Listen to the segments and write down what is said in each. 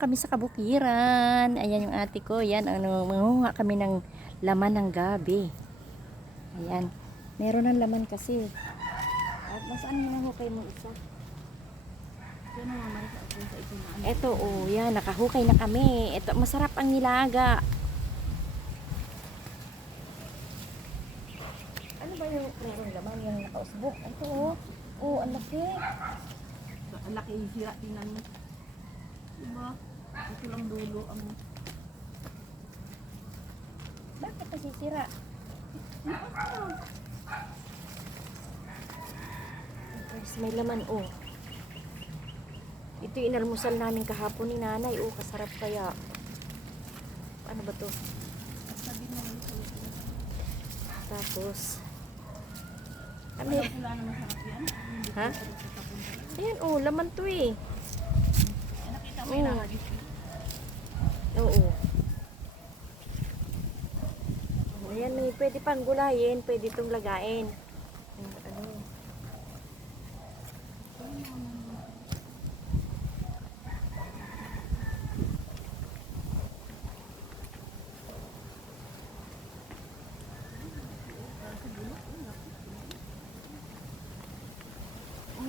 Kami sa kabukiran. Ayan yung ate ko. Yan, manguha kami ng laman ng gabi. Ayan. Meron ng laman kasi. At masaan mo nahukay mo isa? Ito, oh, yan. Nakahukay na kami. Ito, masarap ang nilaga. Ano ba yung merong laman? Yung nakausbok. Ito, oh. Oh, ang laki. Ang laki hira tingnan mo. Diba? Ito lang dulo ang... Bakit nasisira? Guys, may laman, oh. Ito yung inalmusal namin kahapon ni nanay. Oh, kasarap kaya. Ano ba to? Sabi mo Tapos, ano pula na masarap yan? ha? Ayan, oh, laman to eh. Nakita mo yung nakagis. Oo. Ayan, may pwede pang gulayin, pwede itong lagain. Ano?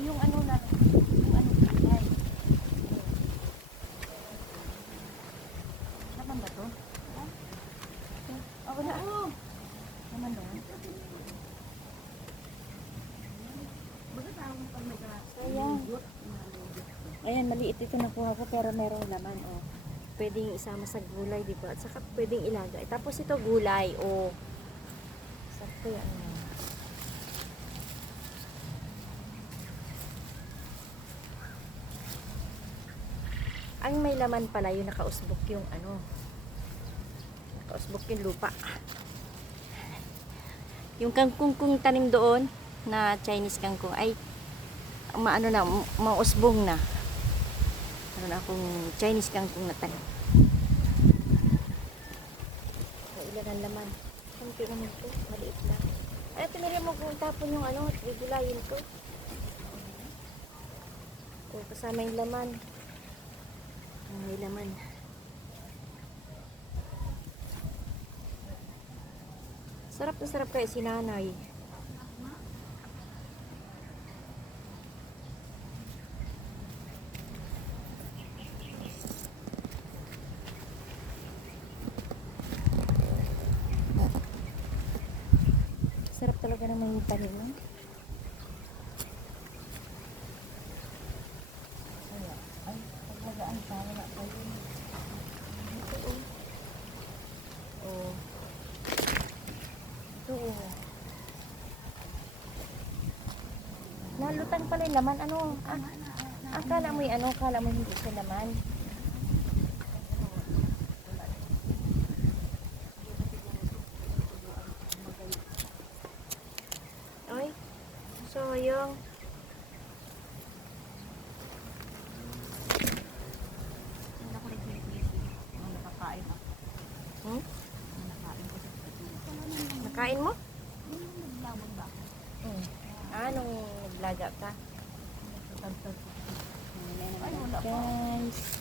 Yung ano na, yung ano kulay. Laman ba to? Ha? Ako na. Laman ba? Ayan, maliit ito nakuha ko pero merong laman, oh. Pwedeng isama sa gulay, di ba? At saka pwedeng ilagay. Tapos ito gulay, oh. Sakto yan. Ang may laman pala, yung nakausbok yung ano. Nakausbok yung lupa. Yung kangkong kung tanim doon, na Chinese kangkong, ay maano na, mausbong na. Meron akong Chinese kangkong na tanim. Ilan ang laman? Kunti naman ito, maliit lang. Ay, tinira mo kung tapon yung ano, gigulayin ko. O, kasama yung laman. May laman. Sarap na sarap kaya si nanay. Sarap talaga ng mga tanim. Ay, paglagaan pa, wala pa yun. Ito, oh. Oh. Ito, oh. Nalutang pala yung laman. Ano? Akala mo yung ano? Akala mo hindi siya laman. Ay, sayang. Nakakain ako. Hmm? Nakakain ko sa Nakain mo? naglabang ba? Nung naglaga ka? Ay, wala pa. Guys.